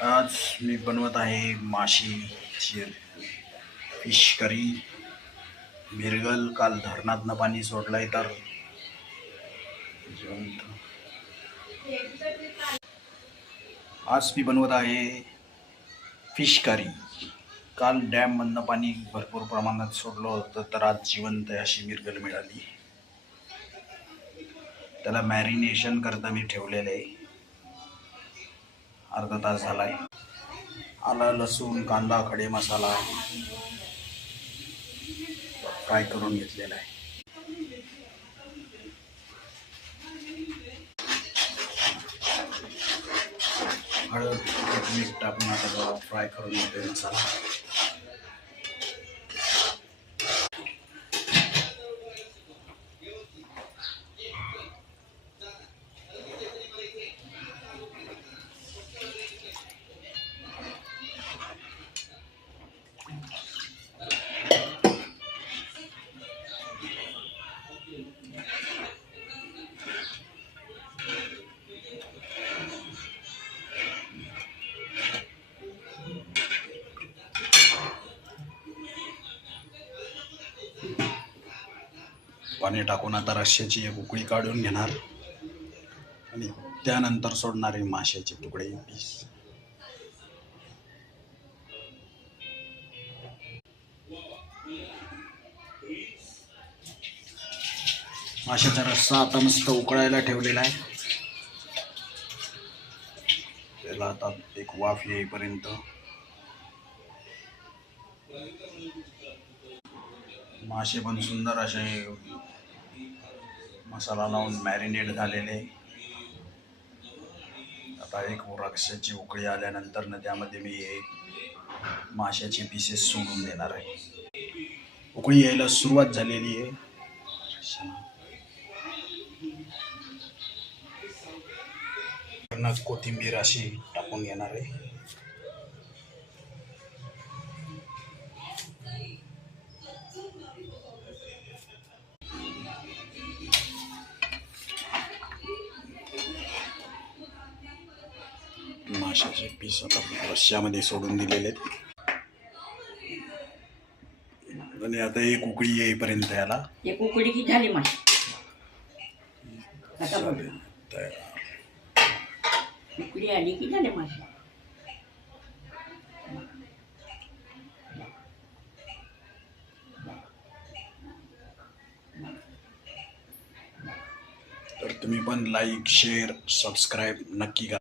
आज मी बनवत आहे माशीची फिश करी. मिरगल काल धरणातनं पाणी सोडलंय तर जिवंत. आज मी बनवत आहे फिश करी. काल डॅममधनं पाणी भरपूर प्रमाणात सोडलं होतं तर आज जिवंत अशी मिरगल मिळाली. त्याला मॅरिनेशन करता मी ठेवलेलं आहे. अर्धा तास झालाय. आला, लसूण, कांदा, खडे मसाला फ्राय करून घेतलेला आहे. हळद, मीठ टाकून आता फ्राय करून घेतोय मसाला. पाणी टाकून आता रश्श्याची एक उकळी काढून घेणार आणि त्यानंतर सोडणार आहे माशाचे तुकडे पीस. माशाचा रस्सा आता मस्त उकळायला ठेवलेला आहे. त्याला आता एक वाफ येईपर्यंत मासे पण सुंदर असे मसाला लावून मॅरिनेट झालेले. आता एक रश्श्याची उकळी आल्यानंतर ना त्यामध्ये मी एक माशाचे पीसेस सोडून देणार आहे. उकळी यायला सुरुवात झालेली आहे. कोथिंबीर अशी टाकून घेणार आहे. माशाचे पीस आता रश्श्यामध्ये सोडून दिलेले आहेत आणि आता एक उकळी येईपर्यंत याला एक उकळी की झाली माशी आता बघ उकळी आली की झाली माशी. तर तुम्ही पण लाईक, शेअर, सबस्क्राईब नक्की करा.